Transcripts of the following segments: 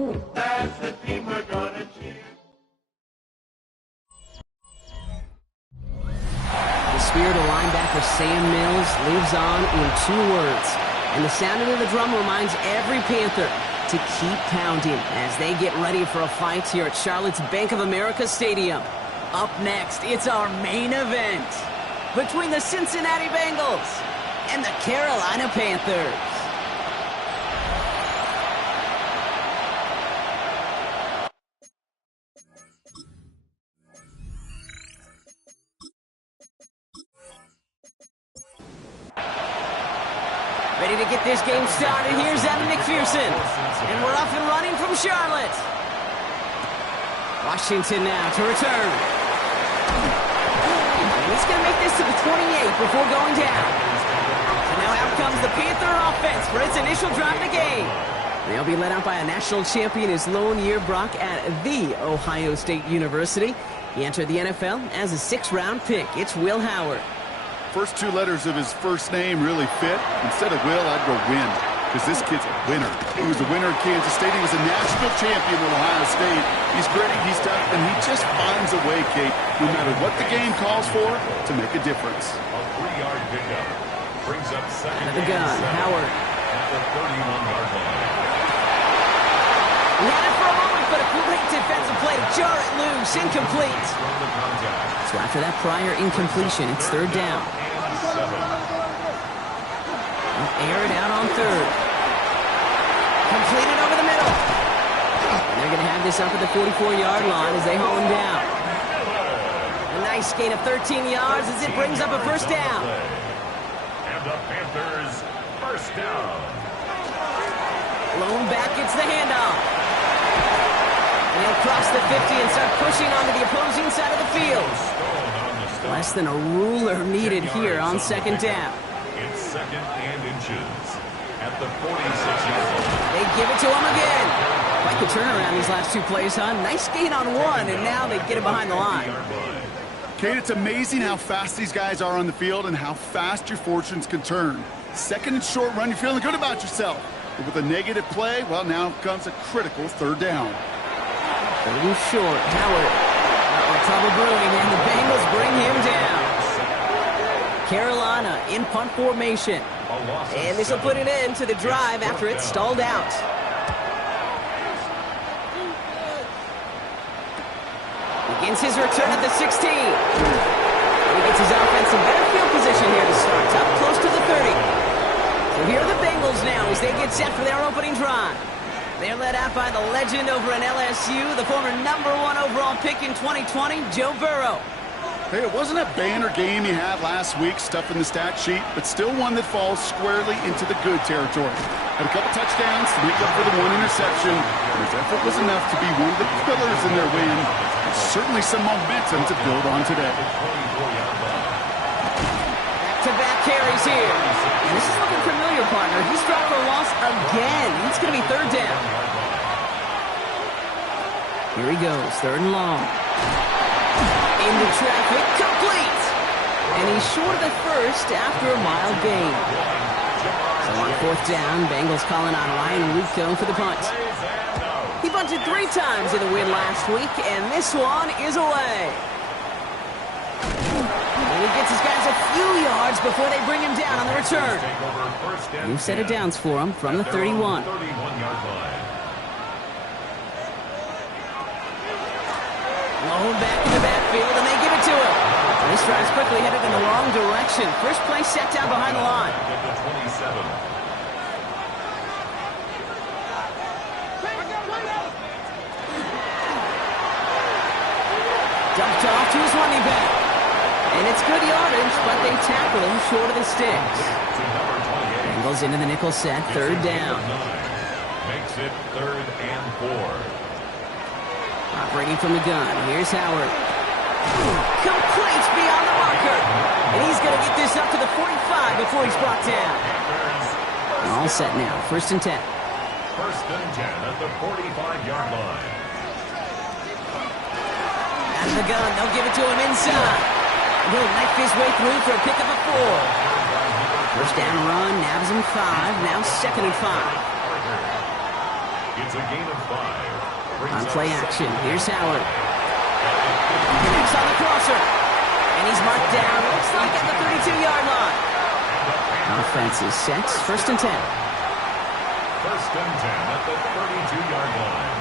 That's the team we're gonna cheer. The spirit of linebacker Sam Mills lives on in 2 words. And the sound of the drum reminds every Panther to keep pounding as they get ready for a fight here at Charlotte's Bank of America Stadium. Up next, it's our main event between the Cincinnati Bengals and the Carolina Panthers. Ready to get this game started. Here's Evan McPherson. And we're off and running from Charlotte. Washington now to return. And he's going to make this to the 28 before going down. And now out comes the Panther offense for its initial drive of the game. They'll be led out by a national champion, his lone year Brock at the Ohio State University. He entered the NFL as a 6th-round pick. It's Will Howard. First 2 letters of his first name really fit. Instead of Will, I'd go Win, because this kid's a winner. He was a winner at Kansas State. He was a national champion at Ohio State. He's gritty, he's tough, and he just finds a way, Kate, no matter what the game calls for, to make a difference. A 3-yard pickup brings up second. Out of the gun, Howard. At the 31-yard line. He had it for a moment, but a great defensive play to jar it loose. Incomplete. So after that prior incompletion, it's 3rd down. Air it out on 3rd. Completed over the middle. And they're going to have this up at the 44-yard line as they haul him down. A nice gain of 13 yards as it brings up a 1st down. And the Panthers, 1st down. Blown back gets the handoff. And he'll cross the 50 and start pushing onto the opposing side of the field. Less than a ruler needed here on 2nd down. It's 2nd and inches at the 46-yard line. They give it to him again. Quite the turnaround these last 2 plays, huh? Nice gain on 1, and now they get it behind the line. Kate, it's amazing how fast these guys are on the field and how fast your fortunes can turn. 2nd and short run, you're feeling good about yourself. But with a negative play, well, now comes a critical 3rd down. 3rd and short, Howard. Trouble brewing, and the Bengals bring him down. Carolina in punt formation. And this will put an end to the drive after it's stalled out. Begins his return at the 16. He gets his offense in better field position here to start, up close to the 30. So here are the Bengals now as they get set for their opening drive. They're led out by the legend over in LSU, the former #1 overall pick in 2020, Joe Burrow. Hey, it wasn't a banner game he had last week, stuff in the stat sheet, but still one that falls squarely into the good territory. Had a couple touchdowns to make up for the 1 interception, and his effort was enough to be one of the pillars in their win. There's certainly some momentum to build on today. Back-to-back carries here. And this is looking familiar, partner. He's dropped for a loss again. It's going to be 3rd down. Here he goes, 3rd and long. Into traffic, complete. And he's short of the 1st after a mild gain. So on 4th down, Bengals calling on Ryan Rico for the punt. He bunted 3 times in the win last week, and this one is away. And he gets his guys a few yards before they bring him down on the return. New set of downs for him from the 31. Low back in the backfield, and they give it to him. And this drive's quickly headed in the wrong direction. First play set down behind the line. Dumped off to his running back. And it's good yardage, but they tackle him short of the sticks. Bengals into the nickel set, 3rd down. Makes it 3rd and 4. Operating from the gun, here's Howard. Complete beyond the marker. And he's going to get this up to the 45 before he's brought down. All set now, 1st and 10. 1st and 10 at the 45-yard line. Out of the gun, they'll give it to him inside. He'll knife his way through for a pickup of 4. First down run, nabs him 5, now 2nd and 5. It's a gain of 5. On play action, here's Howard. Connects on the crosser. And he's marked down, looks like at the 32-yard line. Offense is set, 1st and 10. 1st and 10 at the 32-yard line.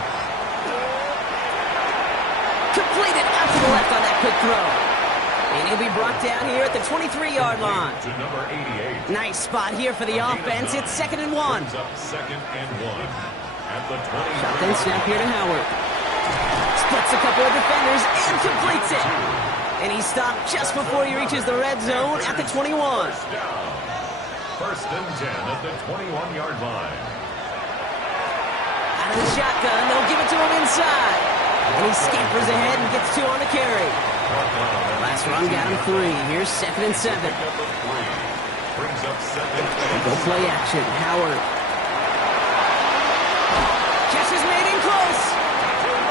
Completed out to the left on that quick throw. And he'll be brought down here at the 23-yard line. To number 88. Nice spot here for the offense. It's 2nd and 1. Brings up 2nd and 1 at the 20. Shotgun snap here to Howard. Splits a couple of defenders and completes it. And he's stopped just before he reaches the red zone at the 21. First down. 1st and 10 at the 21-yard line. Out of the shotgun, they'll give it to him inside. And he scampers ahead and gets 2 on the carry. Last run got him 3. Here's 2nd and 7. Brings up 2nd. Go play action. Howard. Catch is made in close.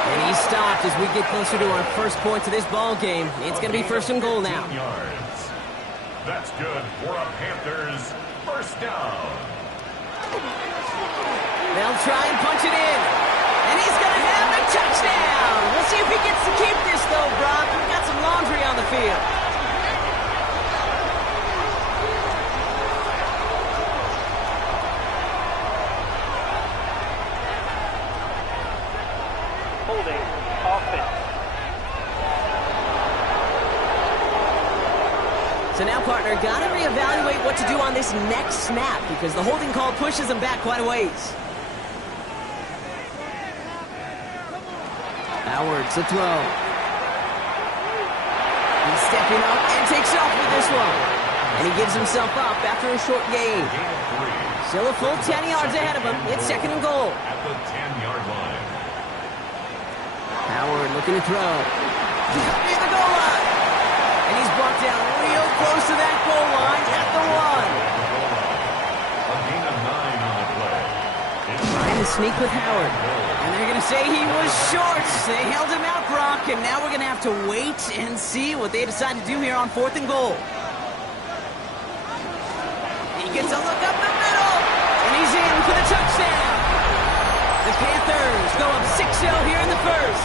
And he's stopped as we get closer to our first points of this ball game. It's going to be 1st and goal now. Yards. That's good for a Panthers first down. They'll try and punch it in. And he's going to have a touchdown. We'll see if he gets to keep this, though, Brock. We've got some laundry on the field. Holding offense. So now, partner, got to reevaluate what to do on this next snap because the holding call pushes him back quite a ways. Howard to throw. He's stepping up and takes off with this one. And he gives himself up after a short gain. Still a full 10 yards ahead of him. It's 2nd and goal. At the 10-yard line. Howard looking to throw. Near the goal line. And he's brought down real close to that goal line at the 1. A gain of 9 on the play. Trying to sneak with Howard. And they're going to say he was short. They held him out, Brock, and now we're going to have to wait and see what they decide to do here on 4th and goal. He gets a look up the middle, and he's in for the touchdown. The Panthers go up 6-0 here in the first.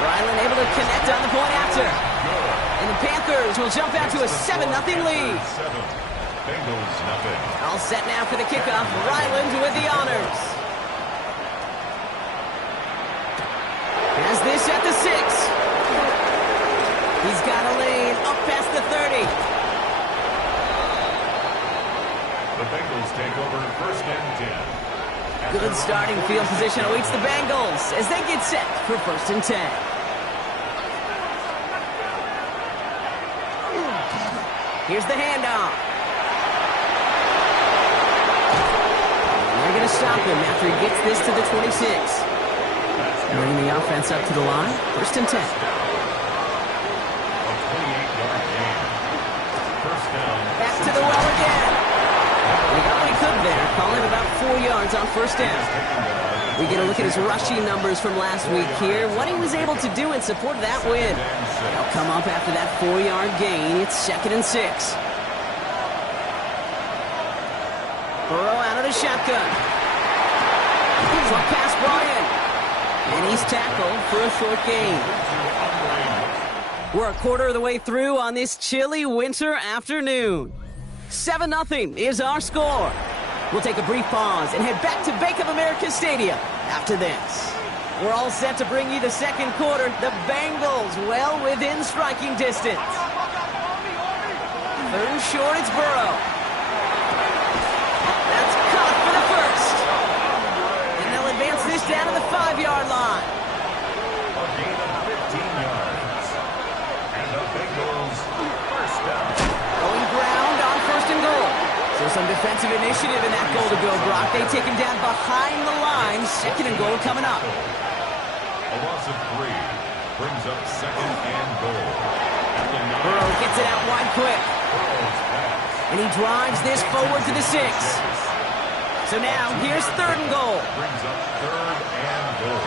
Ryland able to connect on the point after. And the Panthers will jump out to a 7-0 lead. Bengals nothing. All set now for the kickoff. Ryland with the honors. Has this at the 6. He's got a lane up past the 30. The Bengals take over 1st and 10. Good starting field position awaits the Bengals as they get set for 1st and 10. Here's the handoff. They're going to stop him after he gets this to the 26. Bringing the offense up to the line. 1st and 10. A 28-yard gain. First down. Back to the well again. He got what he could there. Calling about 4 yards on 1st down. We get a look at his rushing numbers from last week here. What he was able to do in support of that win. They'll come up after that 4-yard gain. It's 2nd and 6. Burrow out of the shotgun. Short pass brought in. And he's tackled for a short gain. We're a quarter of the way through on this chilly winter afternoon. 7-0 is our score. We'll take a brief pause and head back to Bank of America Stadium after this. We're all set to bring you the second quarter. The Bengals well within striking distance. 3rd and short, it's Burrow. That's caught for the first. And they'll advance this down to the 5-yard line. A gain of 15 yards. And the Bengals first down. Going ground on 1st and goal. So some defensive initiative in that goal to go, Brock. They take him down behind the line. 2nd and goal coming up. A loss of 3 brings up 2nd and goal. At the 9. Burrow gets it out wide quick. Burrow's pass. And he drives this forward to the 6. So now, here's 3rd and goal. Brings up 3rd and goal.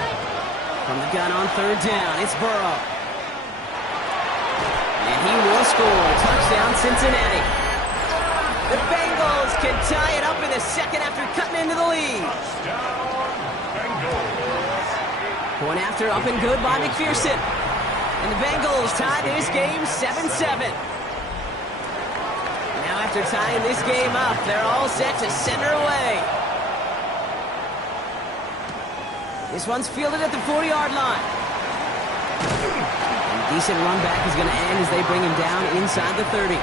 From the gun on 3rd down, it's Burrow. And he will score. Touchdown, Cincinnati. The Bengals can tie it up in the second after cutting into the lead. Touchdown, Bengals. Point after up and good by McPherson. And the Bengals tie this game 7-7. Now after tying this game up, they're all set to send her away. This one's fielded at the 40-yard line. And decent run back is going to end as they bring him down inside the 30.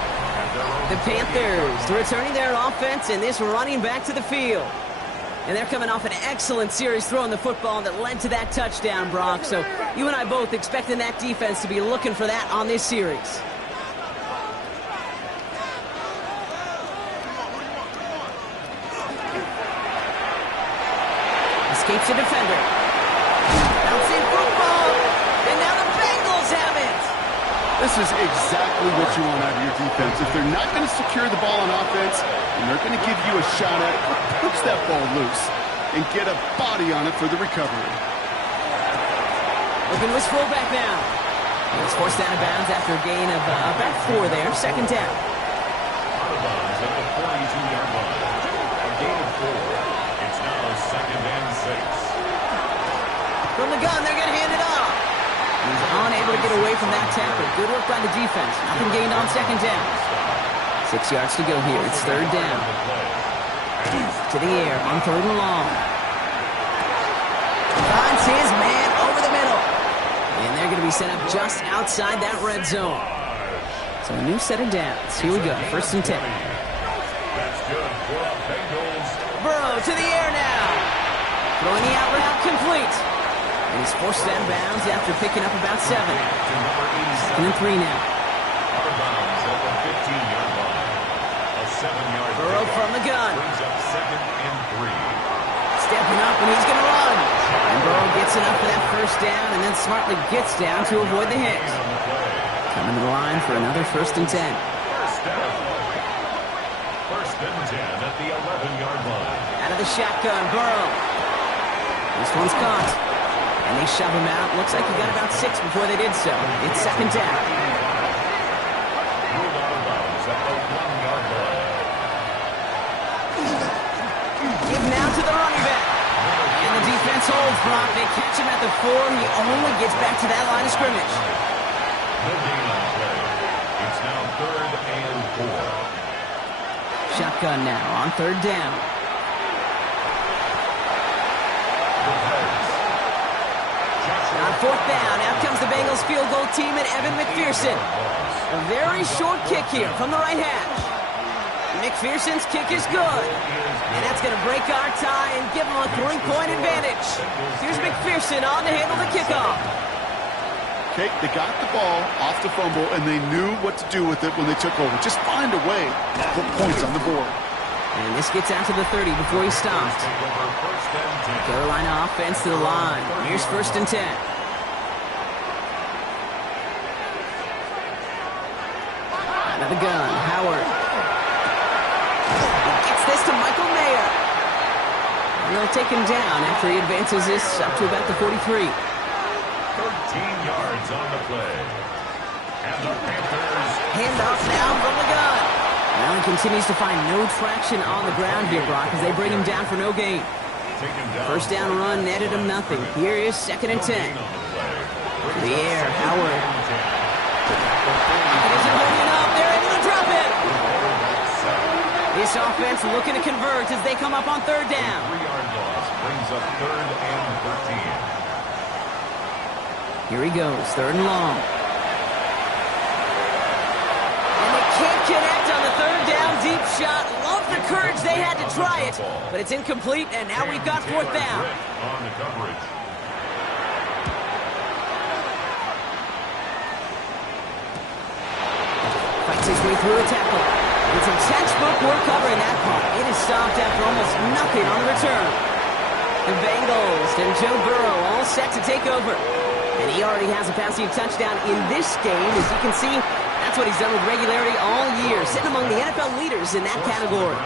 The Panthers returning their offense and this running back to the field. And they're coming off an excellent series throwing the football that led to that touchdown, Brock. So you and I both expecting that defense to be looking for that on this series. Escapes the defender. Bouncing football. And now the Bengals have it. This is exactly what you want out of your defense. If they're not going to secure the ball on offense, and they're going to give you a shot at it, push that ball loose and get a body on it for the recovery. Looking to his fullback now. He's forced out of bounds after a gain of about 4 there. Second down. Out of bounds at the 42-yard line. A gain of 4. It's now 2nd and 6. From the gun, they're going to hand it off. He's unable to get away from that tackle. Good work by the defense. Nothing gained on second down. 6 yards to go here. It's third down. To the air on third and long. Finds his man over the middle. And they're going to be set up just outside that red zone. So a new set of downs. Here we go. 1st and 10. That's good for the Bengals. Burrow to the air now. Throwing the out route complete. And he's forced out of bounds after picking up about 7. To number 87. 2nd and 3 now. Out of bounds at the 15-yard line. A 7-yard Burrow pickup from the gun. brings up 2nd and 3. Stepping up, and he's going to run. And Burrow gets enough for that first down, and then smartly gets down to avoid the hit. Coming to the line for another 1st and 10. First down. 1st and 10 at the 11-yard line. Out of the shotgun, Burrow. This one's caught. And they shove him out. Looks like he got about 6 before they did so. It's 2nd down. Ruled out of bounds at the 1-yard line. Give now to the running back. And the defense holds, Brock. They catch him at the 4. He only gets back to that line of scrimmage. No gain on the play. It's now 3rd and 4. Shotgun now on 3rd down. On 4th down, out comes the Bengals field goal team and Evan McPherson. A very short kick here from the right hash. McPherson's kick is good. And that's going to break our tie and give them a 3-point advantage. Here's McPherson on to handle the kickoff. Okay, they got the ball off the fumble, and they knew what to do with it when they took over. Just find a way to put points on the board. And this gets out to the 30 before he stopped. Carolina offense to the line. Here's 1st and 10. Out of the gun, Howard. He gets this to Michael Mayer. And they'll take him down after he advances this up to about the 43. 13 yards on the play. And the Panthers. Handoff now from the gun. Now he continues to find no traction on the ground here, Brock, as they bring him down for no gain. First down run netted him nothing. Here is 2nd and 10. To the air, Howard. It isn't holding enough. They're able to drop it. This offense looking to convert as they come up on 3rd down. 3-yard loss brings up 3rd and 13. Here he goes, 3rd and long. And they can't connect on the 3rd down deep shot. Love the courage they had to try it, but it's incomplete, and now we've got 4th down. On the coverage. Fights his way through a tackle. It's some textbook work covering that part. It is stopped after almost nothing on the return. The Bengals and Joe Burrow all set to take over. And he already has a passing touchdown in this game. As you can see, that's what he's done with regularity all year, sitting among the NFL leaders in that category.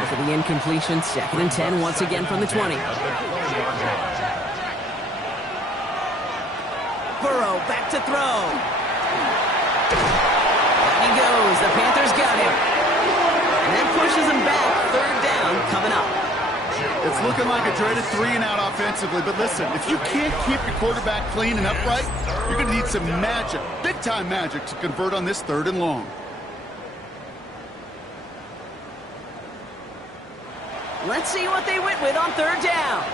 After the incompletion, 2nd and 10 once again from the 20. Burrow back to throw. He goes. The Panthers got him. pushes him back. Third down coming up. It's looking like a dreaded 3-and-out offensively, but listen, if you can't keep your quarterback clean and upright, you're going to need some magic, big-time magic, to convert on this 3rd and long. Let's see what they went with on 3rd down.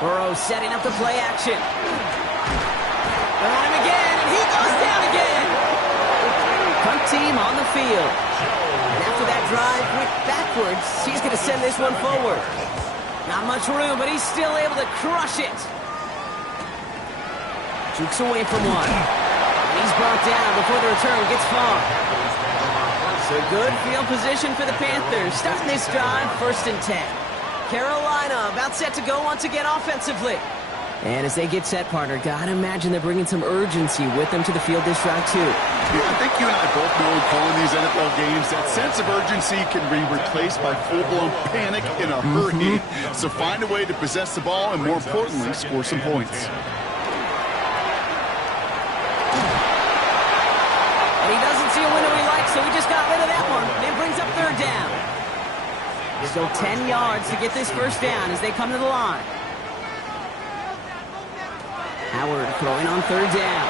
Burrow setting up the play action. They're on him again, and he goes down again. Punt team on the field. And after that drive went backwards, he's going to send this one forward. Not much room, but he's still able to crush it. Jukes away from one. He's brought down before the return gets far. So good field position for the Panthers. Starting this drive, 1st and 10. Carolina about set to go once again offensively. And as they get set, partner, gotta imagine they're bringing some urgency with them to the field this drive, too. Yeah, I think you and I both know in calling these NFL games, that sense of urgency can be replaced by full-blown panic in a hurry. So find a way to possess the ball and, more importantly, score some points. And he doesn't see a window he likes, so he just got rid of that one. It brings up 3rd down. Still 10 yards to get this 1st down as they come to the line. Howard throwing on 3rd down.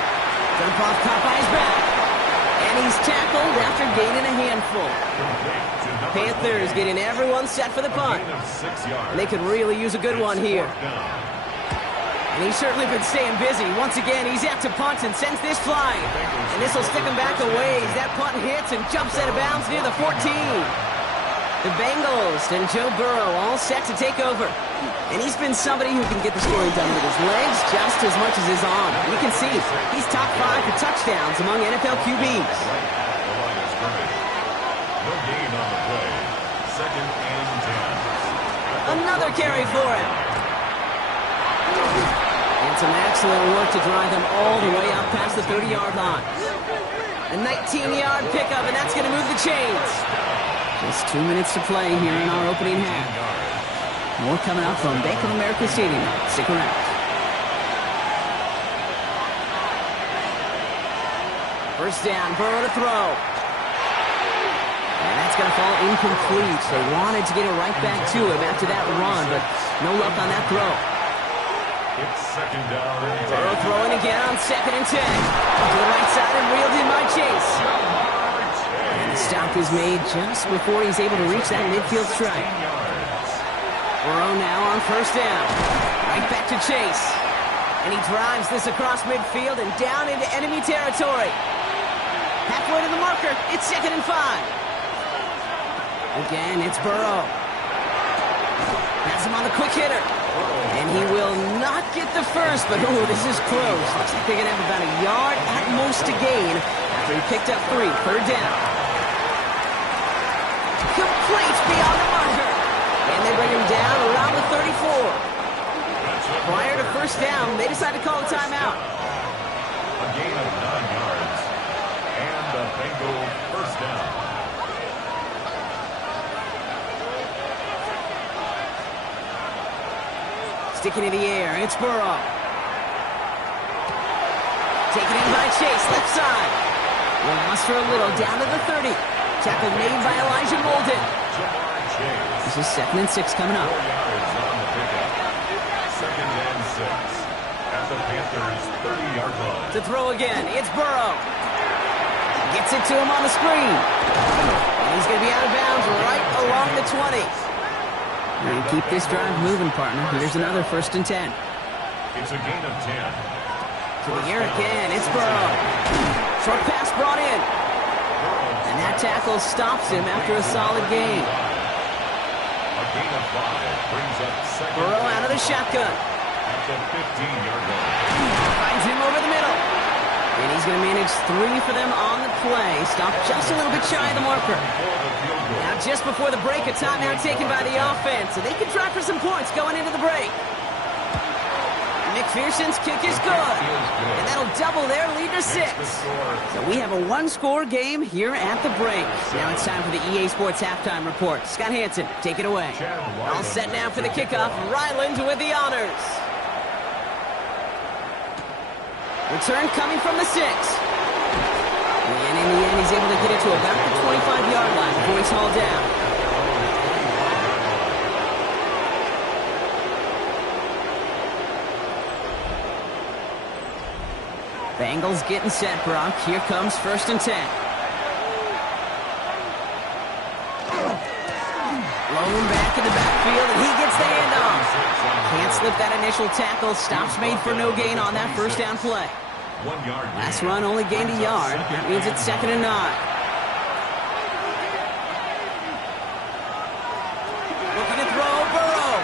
Dump off caught by his back. And he's tackled after gaining a handful. Panthers getting everyone set for the punt. And they could really use a good one here. And he's certainly been staying busy. Once again, he's out to punt and sends this flying. And this will stick him back a ways. That punt hits and jumps out of bounds near the 14. The Bengals and Joe Burrow all set to take over. And he's been somebody who can get the scoring done with his legs just as much as his arm. You can see he's top 5 for touchdowns among NFL QBs. No gain on the play. 2nd and 10. Another carry for him. And some excellent work to drive them all the way up past the 30-yard line. A 19-yard pickup, and that's going to move the chains. Just 2 minutes to play here in our opening half. More coming up from Bank of America Stadium. Stick around. First down, Burrow to throw. And that's going to fall incomplete. They wanted to get it right back to him after that run, but no luck on that throw. It's 2nd down and 10. Burrow throwing again on 2nd and 10. To the right side and reeled in by Chase. And the stop is made just before he's able to reach that midfield strike. Burrow now on 1st down. Right back to Chase. And he drives this across midfield and down into enemy territory. Halfway to the marker. It's 2nd and 5. Again, it's Burrow. Has him on the quick hitter. And he will not get the first, but ooh, this is close. Looks like they're going to have about a yard at most to gain after he picked up 3. 3rd down. Complete beyond the marker. And they bring him down around the 34. Prior to 1st down, they decide to call a timeout. A gain of 9 yards. And the Bengal 1st down. Sticking in the air, it's Burrow. Taken in by Chase, left side. Will muster a little, down to the 30. Tackle made by Elijah Molden. This is 2nd and 6 coming up. 4 yards on the pickup. 2nd and 6. At the Panthers' 30-yard line. To throw again, it's Burrow. Gets it to him on the screen. And he's going to be out of bounds right along the 20. And keep this drive moving, partner. Here's another 1st and 10. It's a gain of 10. To the air again, it's Burrow. Short pass brought in. And that tackle stops him after a solid gain. A gain of 5 brings up 2nd. Burrow out of the shotgun. At the 15-yard line. Finds him over the middle. And he's going to manage 3 for them on the play. Stopped just a little bit shy of the marker. Now just before the break, a timeout taken by the offense. So they can try for some points going into the break. McPherson's kick is good. And that'll double their lead to 6. So we have a 1-score game here at the break. Now it's time for the EA Sports Halftime Report. Scott Hansen, take it away. All set now for the kickoff. Ryland with the honors. Return coming from the 6. And in the end, he's able to get it to about the 25-yard line before he's hauled down. Bengals getting set, Brock. Here comes 1st and 10. Blown back in the backfield, and he gets the handoff. Can't slip that initial tackle. Stops made for no gain on that first down play. 1 yard. Last run only gained a yard. That means it's 2nd and 9. Looking to throw, Burrow.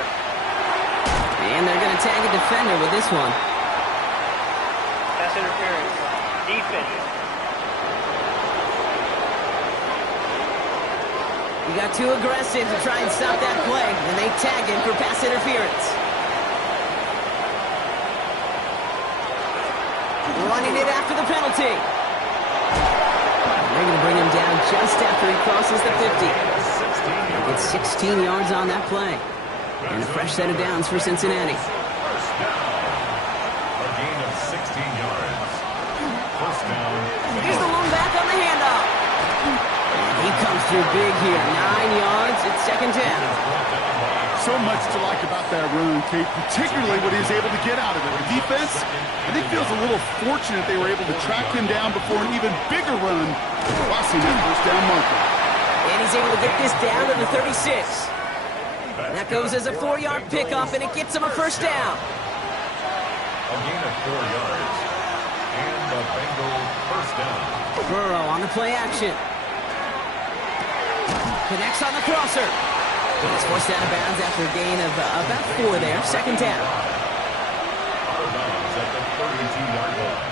And they're going to tag a defender with this one. Pass interference. Defense. He got too aggressive to try and stop that play, and they tag him for pass interference. Running it after the penalty. They're going to bring him down just after he crosses the 50. It's 16 yards on that play. And a fresh set of downs for Cincinnati. First down. A gain of 16 yards. First down. Here's the lone back on the handoff. And he comes through big here. 9 yards. It's 2nd down. So much to like about that run, Kate, particularly what he was able to get out of it. The defense, I think, feels a little fortunate they were able to track him down before an even bigger run, crossing that first down marker. And he's able to get this down to the 36. That goes as a 4-yard pickup, and it gets him a first down. A gain of 4 yards. And the Bengals first down. Burrow on the play action. Connects on the crosser. He's forced out of bounds after a gain of about 4 there. 2nd down. Out of bounds at the 32-yard line.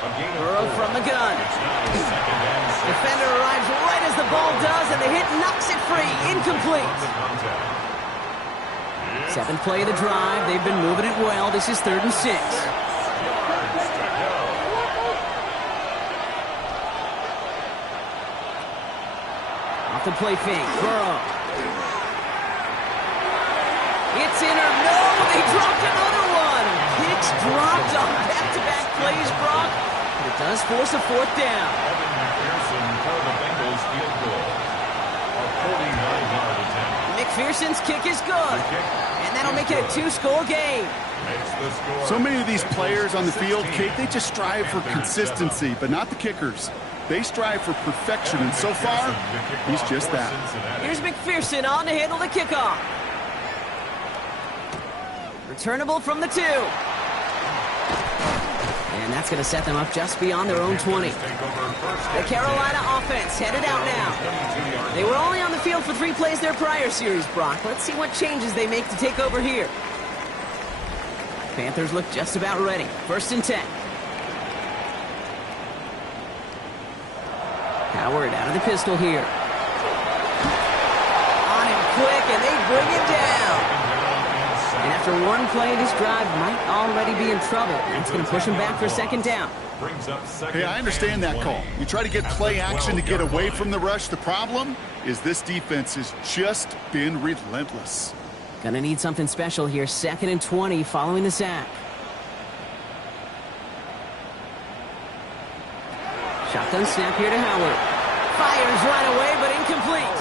A gain of Burrow 4. from the gun. It's now 2nd and 6. Defender arrives right as the ball does, and the hit knocks it free. Incomplete. The contact. 7th play of the drive. They've been moving it well. This is 3rd and 6. Off the play fake. Burrow. It's in or no, they dropped another one. Kicks dropped on back-to-back plays, Brock. But it does force a 4th down. Evan McPherson for the Bengals field goal. A 49-yard attempt. McPherson's kick is good. And that'll make it a 2-score game. Makes the score. So many of these players on the field, Kate, they just strive for consistency, but not the kickers. They strive for perfection, and so far, he's just that. Here's McPherson on to handle the kickoff. Returnable from the 2. And that's going to set them up just beyond their own 20. The Carolina offense headed out now. They were only on the field for 3 plays their prior series, Brock. Let's see what changes they make to take over here. Panthers look just about ready. 1st and 10. Howard out of the pistol here. On him quick, and they bring him down. And after one play, this drive might already be in trouble. That's going to push him back for 2nd down. Hey, I understand that call. You try to get play action to get away from the rush. The problem is this defense has just been relentless. Gonna need something special here. 2nd and 20 following the sack. Shotgun snap here to Howard. Fires right away, but incomplete.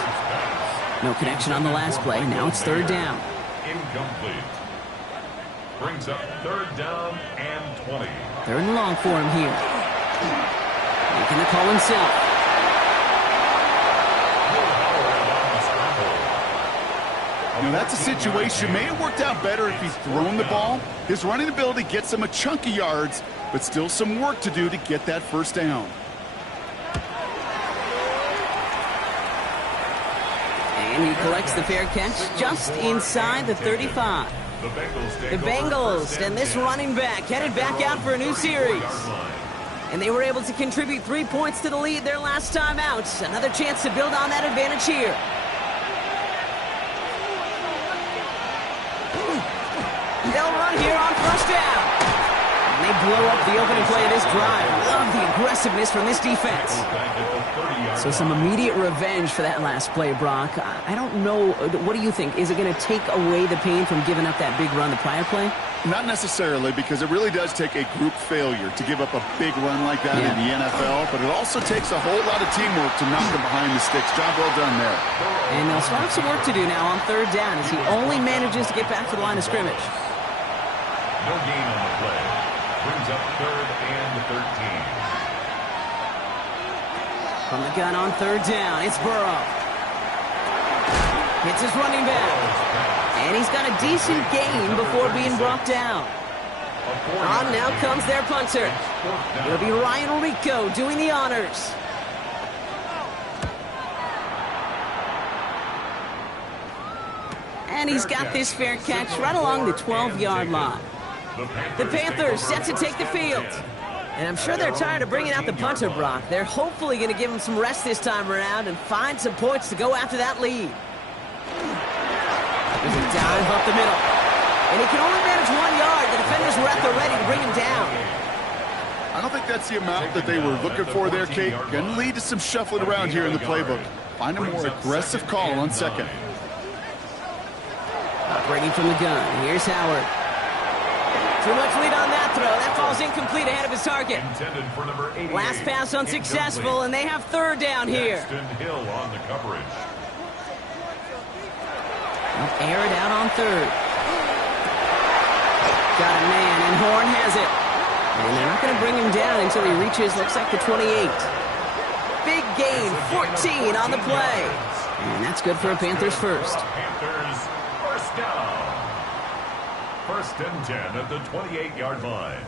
No connection on the last play. Now it's 3rd down. Incomplete. Brings up 3rd down and 20. 3rd and long for him here. Making the call himself. Now, that's a situation. May have worked out better if he's thrown the ball. His running ability gets him a chunk of yards, but still some work to do to get that first down. And he collects the fair catch just inside the 35. The Bengals and this running back headed back out for a new series. And they were able to contribute 3 points to the lead their last time out. Another chance to build on that advantage here. They'll run here on 1st down. And they blow up the opening play of this drive. Love the aggressiveness from this defense. So some immediate revenge for that last play, Brock. I don't know. What do you think? Is it going to take away the pain from giving up that big run the prior play? Not necessarily, because it really does take a group failure to give up a big run like that in the NFL, but it also takes a whole lot of teamwork to knock them behind the sticks. Job well done there. And they'll still have some work to do now on third down as he only manages to get back to the line of scrimmage. No gain on the play. Brings up 3rd and 13. From the gun on third down, it's Burrow. Hits his running back. And he's got a decent gain before being brought down. On now comes their punter. It'll be Ryan Rico doing the honors. And he's got this fair catch right along the 12-yard line. The Panthers set to take the field. And I'm sure they're tired of bringing out the punter, Brock. They're hopefully going to give him some rest this time around and find some points to go after that lead. There's a dive up the middle. And he can only manage 1 yard. The defenders were at the ready to bring him down. I don't think that's the amount that they were looking for there, Kate. Going to lead to some shuffling around here in the playbook. Find a more aggressive call on second. Operating from the gun. Here's Howard. Too much lead on that throw. That falls incomplete ahead of his target. Last pass unsuccessful, and they have third down here. Hill on the coverage. Air it out on third. Got a man, and Horn has it. And they're not going to bring him down until he reaches, looks like the 28. Big gain, 14 on the play. And that's good for a Panthers first. Panthers first down. 1st and 10 at the 28-yard line.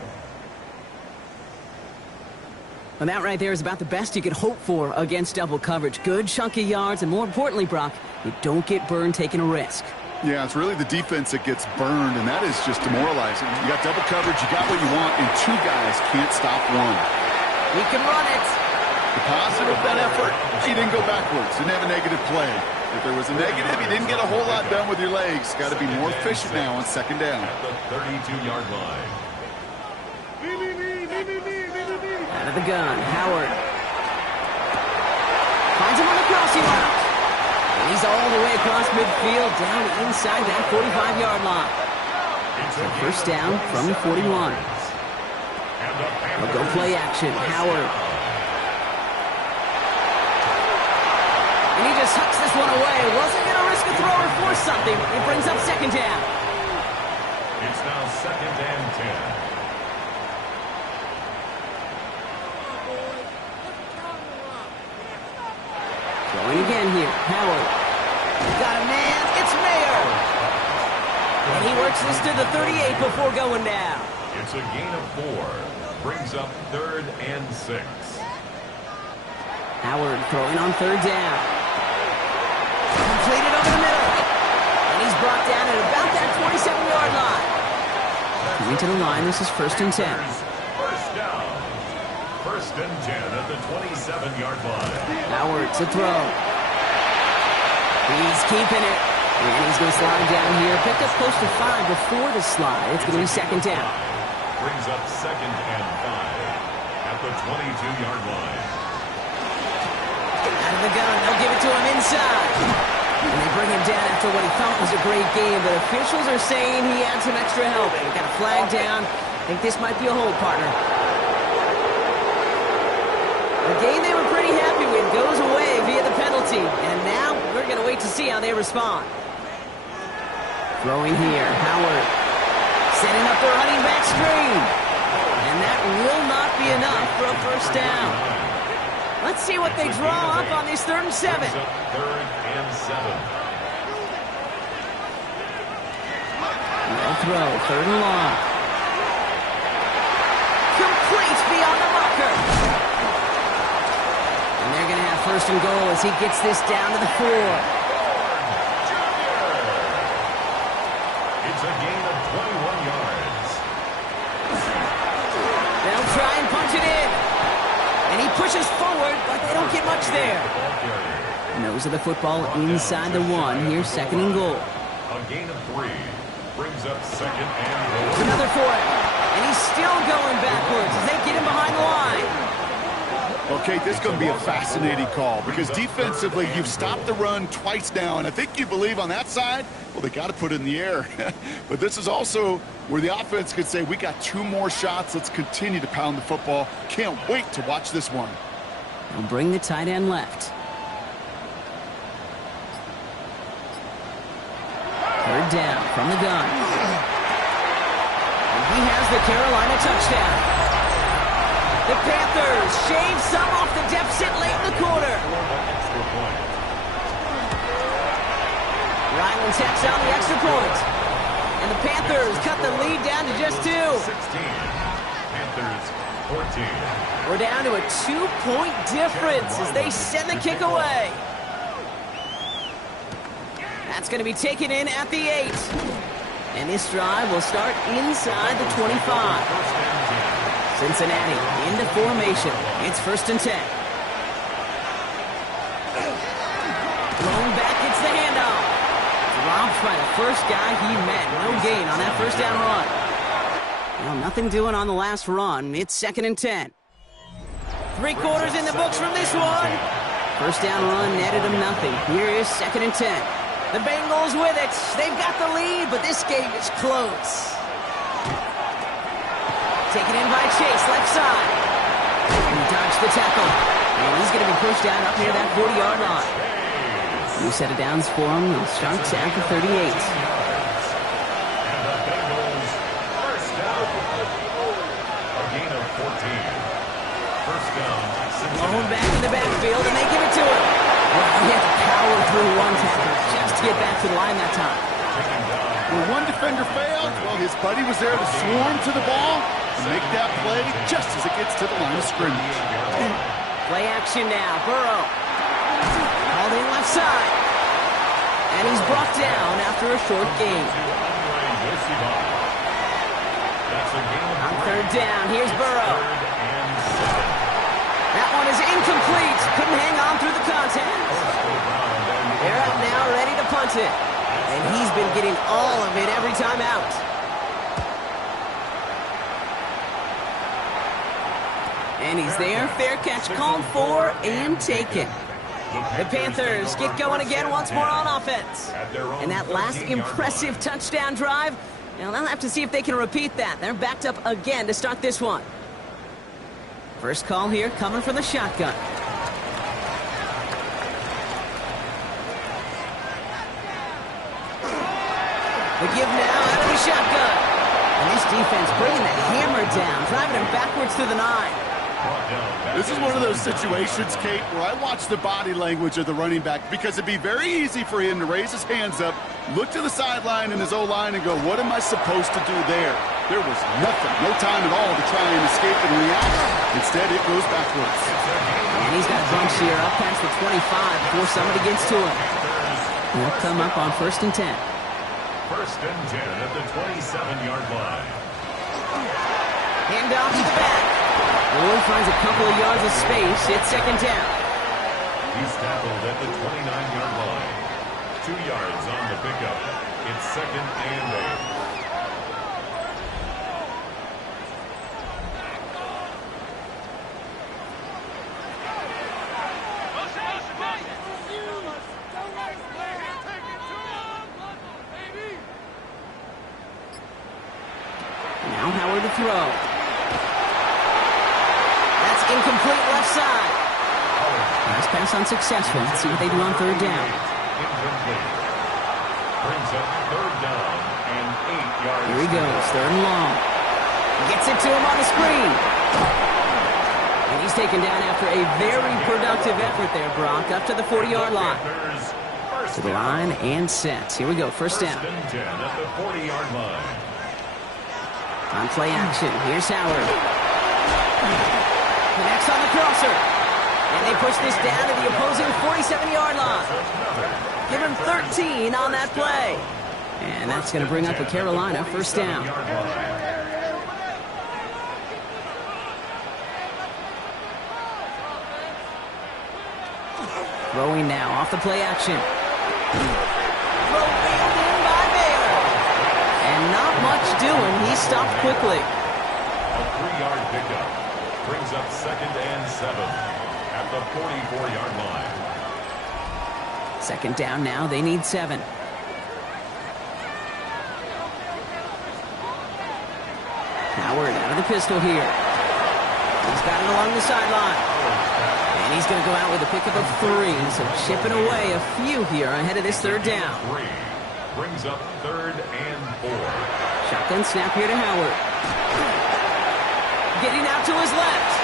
And that right there is about the best you could hope for against double coverage. Good chunky yards, and more importantly, Brock, you don't get burned taking a risk. Yeah, it's really the defense that gets burned, and that is just demoralizing. You got double coverage, you got what you want, and 2 guys can't stop one. He can run it. The positive of that effort, he didn't go backwards, didn't have a negative play. If there was a negative, you didn't get a whole lot done with your legs. Got to be more efficient now on second down. At the 32-yard line. Out of the gun, Howard. Finds him on the crossing route. And he's all the way across midfield, down inside that 45-yard line. So first down from the 41. They'll go play action, Howard. And he just hucks this one away. Wasn't going to risk a throw or force something. It brings up second down. It's now 2nd and 10. Throwing again here. Howard. Got a man. It's Mayer. And he works this to the 38 before going down. It's a gain of 4. Brings up 3rd and 6. Howard throwing on third down. Completed over the middle. And he's brought down at about that 27-yard line. Coming to the line, this is 1st and 10. First down. 1st and 10 at the 27-yard line. Howard to throw. He's keeping it. And he's going to slide down here. Picked up close to 5 before the slide. It's going to be second down. Brings up 2nd and 5 at the 22-yard line. Out of the gun, they'll give it to him inside. And they bring him down after what he thought was a great game, but officials are saying he had some extra help. He got a flag down. I think this might be a hold, partner. A game they were pretty happy with goes away via the penalty. And now we're going to wait to see how they respond. Throwing here, Howard. Setting up the running back screen. And that will not be enough for a first down. Let's see what they draw up on this 3rd and 7. 3rd and 7. No throw, 3rd and long. Complete beyond the marker. And they're going to have 1st and goal as he gets this down to the 4. It's a gain of 21 yards. They'll try and punch it in. And he pushes forward, but they don't get much there. Nose of the football inside the 1. Here's 2nd and goal. A gain of 3. Brings up 2nd and goal. Another for it. And he's still going backwards as they get him behind the line. Okay, this is going to be a fascinating call because defensively, you've stopped the run twice now, and I think you believe on that side, well, they got to put it in the air. But this is also where the offense could say, we got 2 more shots. Let's continue to pound the football. Can't wait to watch this one. They'll bring the tight end left. 3rd down from the gun. And he has the Carolina touchdown. The Panthers shave some off the deficit late in the quarter. Ryland tacks on the extra point. And the Panthers cut the lead down to just 2. 16. Panthers 14. We're down to a 2-point difference as they send the kick away. That's going to be taken in at the 8. And this drive will start inside the 25. Cincinnati into formation. It's 1st and 10. Thrown back, it's the handoff. Dropped by the first guy he met. No gain on that 1st down run. Well, nothing doing on the last run. It's 2nd and 10. 3 quarters in the books from this one. 1st down run netted him nothing. Here is 2nd and 10. The Bengals with it. They've got the lead, but this game is close. Taken in by Chase, left side. And he dodged the tackle. And he's going to be pushed down up near that 40-yard line. New set of downs for him. They'll start at the 38. And the Bengals 1st down. A gain of 14. 1st down. Blown back in the backfield, and they give it to him. Well, he had to power through one tackle just to get back to the line that time. When one defender failed, well, his buddy was there to swarm to the ball and make that play just as it gets to the line of scrimmage. Play action now. Burrow. Called in left side. And he's brought down after a short gain. On 3rd down, here's Burrow. That one is incomplete. Couldn't hang on through the contact. They're out now, ready to punt it. And he's been getting all of it every time out. And he's there. Fair catch called for and taken. The Panthers get going again once more on offense. And that last impressive touchdown drive, now they'll have to see if they can repeat that. They're backed up again to start this one. First call here coming from the shotgun. The give now out of the shotgun. And this defense bringing the hammer down, driving him backwards to the 9. This is one of those situations, Kate, where I watch the body language of the running back because it'd be very easy for him to raise his hands up, look to the sideline in his O-line and go, what am I supposed to do there? There was nothing, no time at all to try and escape and react. Instead, it goes backwards. And he's got a bunch here up past the 25 before somebody gets to him. He'll come up on 1st and 10. 1st and 10 at the 27-yard line. Hand off to the back. Boyd finds a couple of yards of space. It's 2nd down. He's tackled at the 29-yard line. 2 yards on the pickup. It's 2nd and 8. Now Howard to throw. That's incomplete left side. Nice pass unsuccessful. Let's see what they do on 3rd down. Incomplete. Brings up 3rd down and 8 yards. Here he goes, 3rd and long. Gets it to him on the screen. And he's taken down after a very productive effort there, Brock, up to the 40-yard line. To the line and set. Here we go, 1st down. 1st and 10 at the 40-yard line. On play action, here's Howard. Connects on the crosser. And they push this down to the opposing 47-yard line. Give him 13 on that play. And that's going to bring up a Carolina 1st down. Throwing now off the play action. Throw bailed in by Baylor. And not much doing. He stopped quickly. A 3-yard pickup. Brings up 2nd and 7 at the 44-yard line. 2nd down now. They need 7. Howard out of the pistol here. He's got it along the sideline. And he's going to go out with a pickup of 3. So chipping away a few here ahead of this 3rd down. 3 brings up 3rd and 4. Shotgun snap here to Howard. Getting out to his left.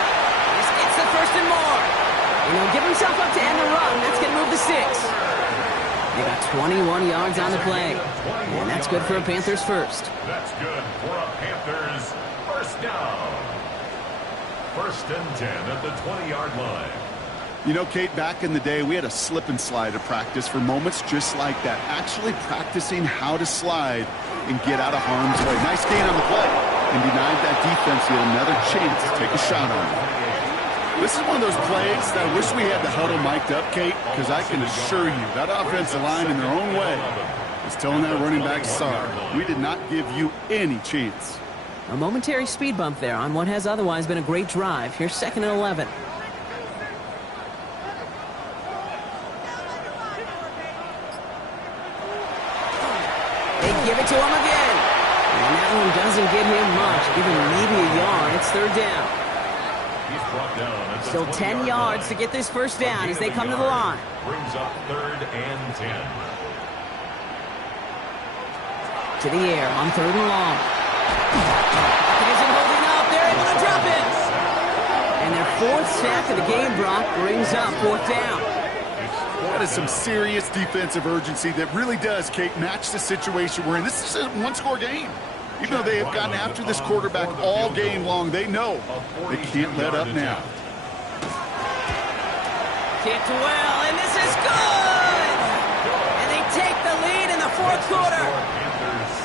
This gets the 1st and more. And he'll give himself up to end the run. That's going to move the 6. They got 21 yards on the play. And that's good for a Panthers first. That's good for a Panthers first down. 1st and 10 at the 20-yard line. You know, Kate, back in the day, we had a slip and slide to practice for moments just like that. Actually practicing how to slide and get out of harm's way. Nice gain on the play. And denied that defense yet another chance to take a shot on it. This is one of those plays that I wish we had the huddle mic'd up, Kate, because I can assure you that offensive line in their own way is telling that running back, sorry, we did not give you any chance. A momentary speed bump there on what has otherwise been a great drive. Here's 2nd and 11. They give it to him again. And that one doesn't get him much, even maybe a yard. It's 3rd down. He's brought down at the Still 10 yards to get this 1st down as they come to the line. Brings up 3rd and 10. To the air on 3rd and long. It isn't holding up. They're able to drop it. And their 4th sack of the game, Brock, brings up 4th down. That is some serious defensive urgency that really does, Kate, match the situation we're in. This is a one-score game. Even though they have gotten after this quarterback all game long, they know they can't let up now. Kicked well, and this is good! And they take the lead in the 4th quarter.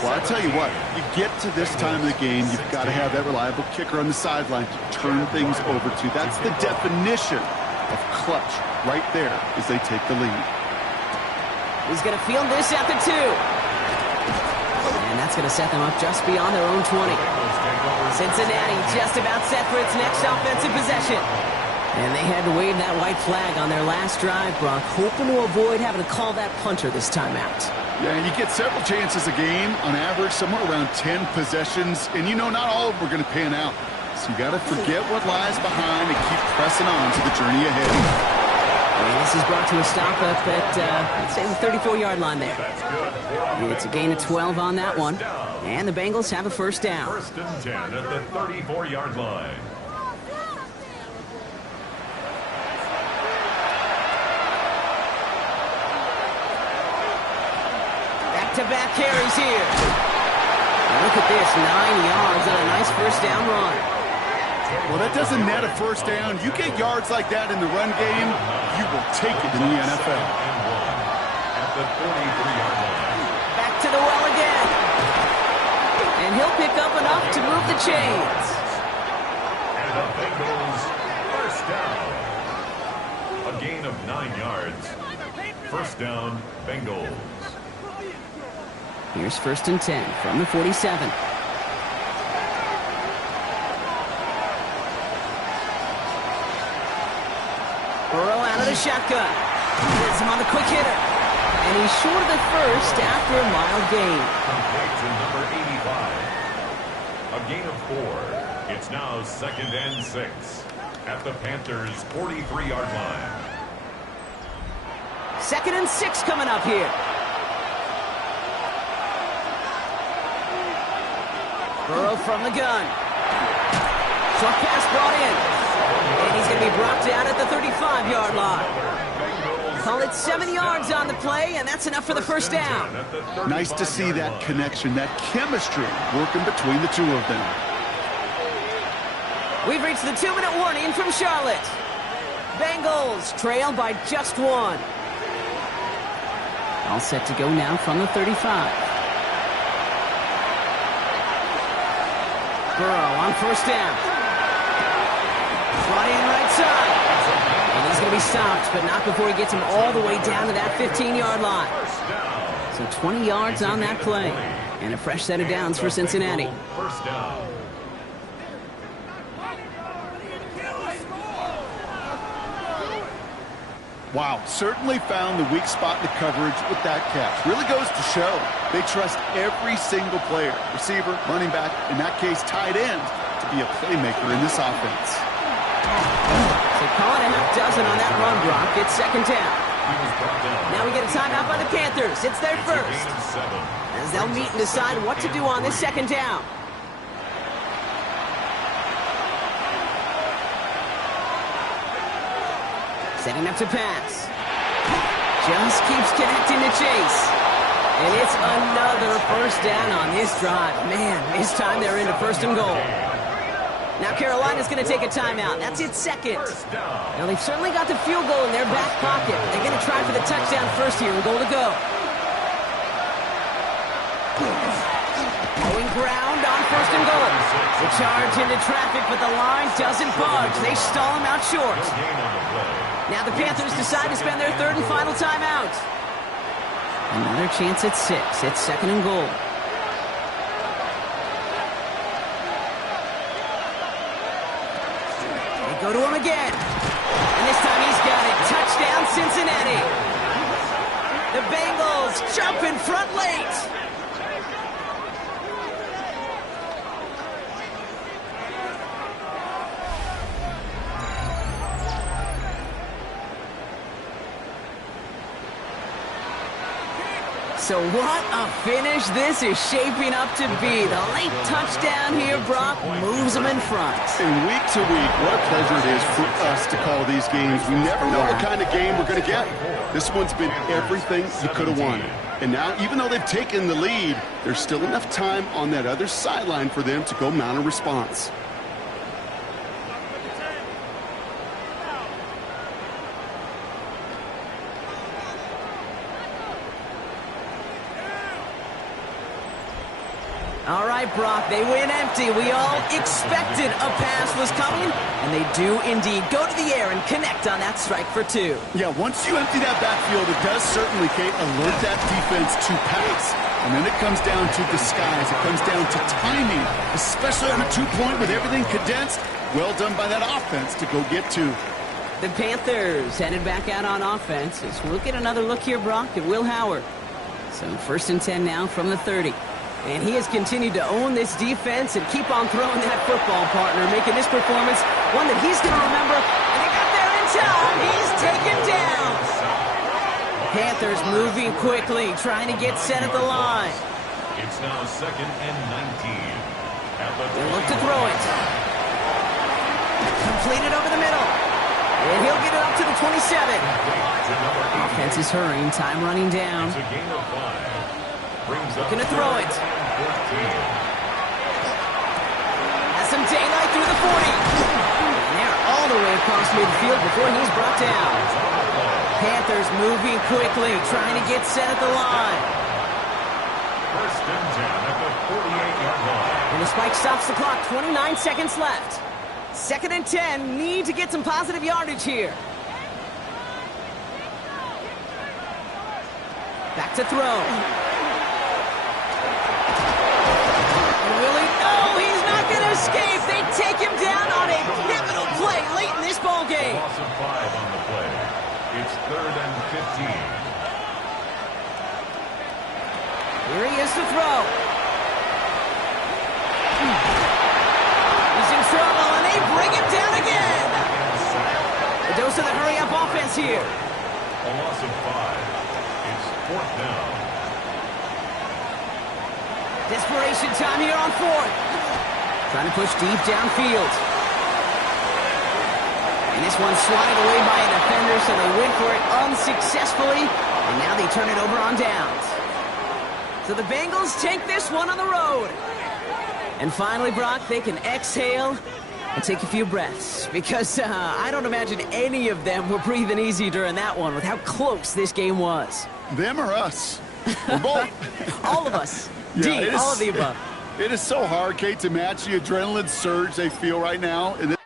Well, I'll tell you what, you get to this time of the game, you've got to have that reliable kicker on the sideline to turn things over to. That's the definition of clutch right there as they take the lead. He's going to field this at the 2. And that's going to set them up just beyond their own 20. Cincinnati just about set for its next offensive possession. And they had to wave that white flag on their last drive, Brock, hoping to avoid having to call that punter this time out. Yeah, and you get several chances a game, on average, somewhere around 10 possessions. And you know not all of them are going to pan out. So you got to forget what lies behind and keep pressing on to the journey ahead. And this is brought to a stop up at, let's say, the 34-yard line there. It's a gain of 12 on that one. And the Bengals have a 1st down. 1st and 10 at the 34-yard line. Back-to-back carries here. Now look at this, 9 yards on a nice 1st down run. Well, that doesn't net a 1st down. You get yards like that in the run game, you will take it in the NFL. At the 43-yard line. Back to the well again. And he'll pick up enough to move the chains. And the Bengals 1st down. A gain of 9 yards. 1st down, Bengals. Here's 1st and 10 from the 47. Burrow out of the shotgun. Gets him on the quick hitter. And he's short of the 1st after a mild gain. Complete to number 85. A gain of 4. It's now 2nd and 6 at the Panthers' 43-yard line. 2nd and 6 coming up here. Burrow from the gun. Short pass brought in. And he's going to be brought down at the 35-yard line. Call it 7 yards on the play, and that's enough for the 1st down. Nice to see that connection, that chemistry working between the two of them. We've reached the 2-minute warning from Charlotte. Bengals trail by just 1. All set to go now from the 35. Burrow on 1st down. Brought in right side. And he's going to be stopped, but not before he gets him all the way down to that 15-yard line. So 20 yards on that play. And a fresh set of downs for Cincinnati. 1st down. Wow, certainly found the weak spot in the coverage with that catch. Really goes to show they trust every single player, receiver, running back, in that case tight end, to be a playmaker in this offense. So calling a half dozen on that run, Brock. It's second down. Now we get a timeout by the Panthers. It's their first. As they'll meet and decide what to do on this second down. Setting up to pass. Just keeps connecting to Chase. And it's another first down on this drive. Man, this time they're into first and goal. Now Carolina's going to take a timeout. That's its second. Now they've certainly got the field goal in their back pocket. They're going to try for the touchdown first here and goal to go. Going ground on first and goal. The charge into traffic, but the line doesn't budge. They stall him out short. Now the Panthers decide to spend their third and final timeout. Another chance at 6. It's second and goal. They go to him again. And this time he's got it. Touchdown, Cincinnati. The Bengals jump in front late. So what a finish this is shaping up to be. The late touchdown here, Brock, moves them in front. And week to week, what a pleasure it is for us to call these games. We never know what kind of game we're going to get. This one's been everything you could have wanted. And now, even though they've taken the lead, there's still enough time on that other sideline for them to go mount a response. All right, Brock, they win empty. We all expected a pass was coming, and they do indeed go to the air and connect on that strike for 2. Yeah, once you empty that backfield, it does certainly, Kate, alert that defense to pass. And then it comes down to disguise. It comes down to timing, especially on a 2-point with everything condensed. Well done by that offense to go get 2. The Panthers headed back out on offense. As we'll get another look here, Brock, at Will Howard. So first and 10 now from the 30. And he has continued to own this defense and keep on throwing that football, partner, making this performance one that he's going to remember. And he got there in time. He's taken down. Panthers moving quickly, trying to get set at the line. It's now second and 19. They look to throw it. Completed over the middle. And he'll get it up to the 27. Offense is hurrying, time running down. It's a gain of 5. Looking to throw it. Has some daylight through the 40. And they're all the way across midfield before he's brought down. Panthers moving quickly, trying to get set at the line. First and 10 at the 48-yard line. And the spike stops the clock, 29 seconds left. Second and 10, need to get some positive yardage here. Back to throw. Escape. They take him down on a pivotal play late in this ball game. Loss of 5 on the play. It's third and 15. Here he is to throw. He's in trouble, and they bring him down again. A dose of the hurry-up offense here. A loss of 5. It's fourth down. Desperation time here on fourth. Trying to push deep downfield. And this one's swatted away by a defender, so they went for it unsuccessfully. And now they turn it over on downs. So the Bengals take this one on the road. And finally, Brock, they can exhale and take a few breaths. Because I don't imagine any of them were breathing easy during that one with how close this game was. Them or us? Or both? All of us. Yeah, all of the above. It is so hard, Kate, to match the adrenaline surge they feel right now. And